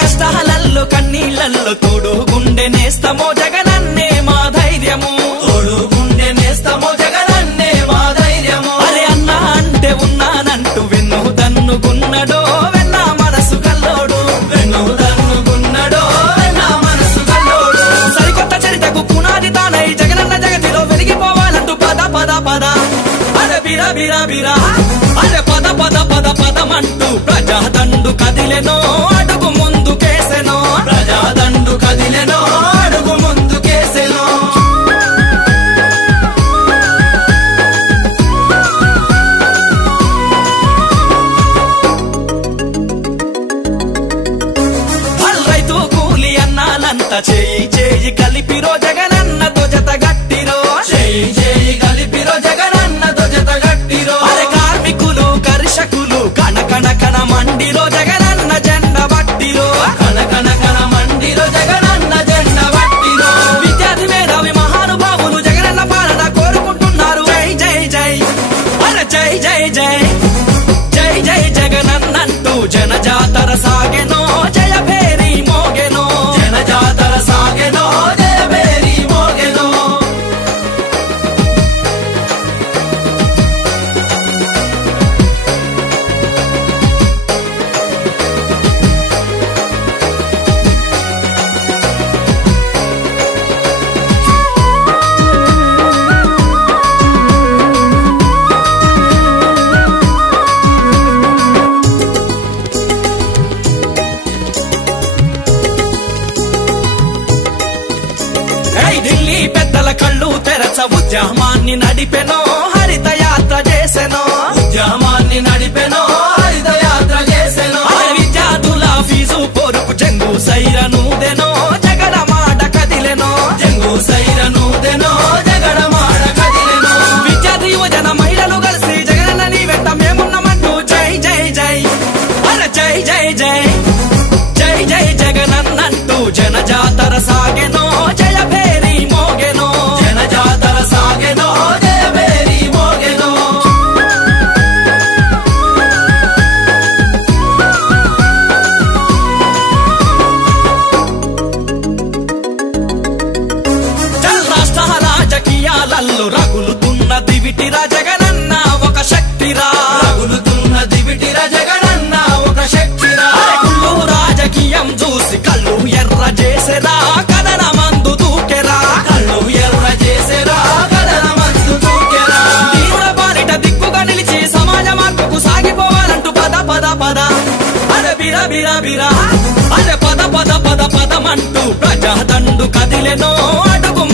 కష్టాలల్లో కన్నీళ్ళల్లో తోడు గుండె నేస్తమో జగనన్నే మా ధైర్యము తోడు గుండె నేస్తమో జగనన్నే మా ధైర్యము అరే అన్న అంటే ఉన్నానంటూ వెన్ను దన్నుకున్నడో వెన్న మనసు కల్లోడు వెన్ను దన్నుకున్నడో వెన్న మనసు కల్లోడు సరికొత్త చరితకు పునాది తానై జగనన్న జగతిలో వెలిగిపోవాలంటూ పద పద పద అరే బిరా బిరా బిరా అరే పద పద పద పదమంటూ ప్రజాదండు కదిలెనో అడుగు ముందుకేసెనో ప్రజాదండు కదిలెనో అడుగు ముందుకేసెనో రైతు కూలి అన్నాలంతా చేయి చేయి కలిపిరో జగనన్నతో జత గట్టిరో చేయి చేయి కలిపిరో జగనన్నతో జత గట్టిరో అరే కార్మికులు కర్షకులు కణ కణ కణ మండిరో జగనన్న జెండ బట్టిరో కణ కణ కణ మండిరో జగనన్న జెండ బట్టిరో విద్యార్థి మేధావి మహానుభావులు జగనన్న పాలన కోరుకుంటున్నారు జై జై జై అరే జై జై జై జై జై జగనన్నంటూ జన జాతర సాగెనో జయ భేరి మోగెనో జన జాతర సాగెనో జయ భేరి మోగెనో ఢిల్లీ పెద్దల కళ్ళు తెరచ ఉద్యమాన్ని నడిపెనో హరిత యాత్ర చేసెనో ఉద్యమాన్ని నడిపెనో హరిత యాత్ర చేసెనో విద్యార్థుల ఫీజు పొరుపు జంగు సైరనూదెనో జగడ మాట కదిలెనో జంగు సైరనూదెనో జగడ మాట కదిలెనో విద్యార్థి యువజన మహిళలు కలిసి జగనన్న నీ వెంట మేమున్నామంటూ జై జై జై అరే జై జై జై జై జై జగనన్నంటూ జన జాతర సాగెనో జయ భేరి మోగెనో జన జాతర సాగెనో జయ భేరి మోగెనో రాష్ట్ర రాజకీయాలలో రగులుతున్న దివిటిరా జగనన్న ఒక శక్తిరా రగులుతున్న దివిటిరా జగనన్న ఒక శక్తిరా కుళ్ళు రాజకీయం చూసి కళ్ళు ఎర్ర చేసేరా కదన మందు దూకెరా కళ్ళు ఎర్ర చేసేరా కదన మందు దూకెరా తీవ్ర బారిట దిక్కుగా నిలిచి సమాజ మార్పుకు సాగిపోవాలంటూ పద పద పద అరే బిరా బిరా బిరా అరే పద పద పద పదమంటూ ప్రజాదండు కదిలెనో అడుగు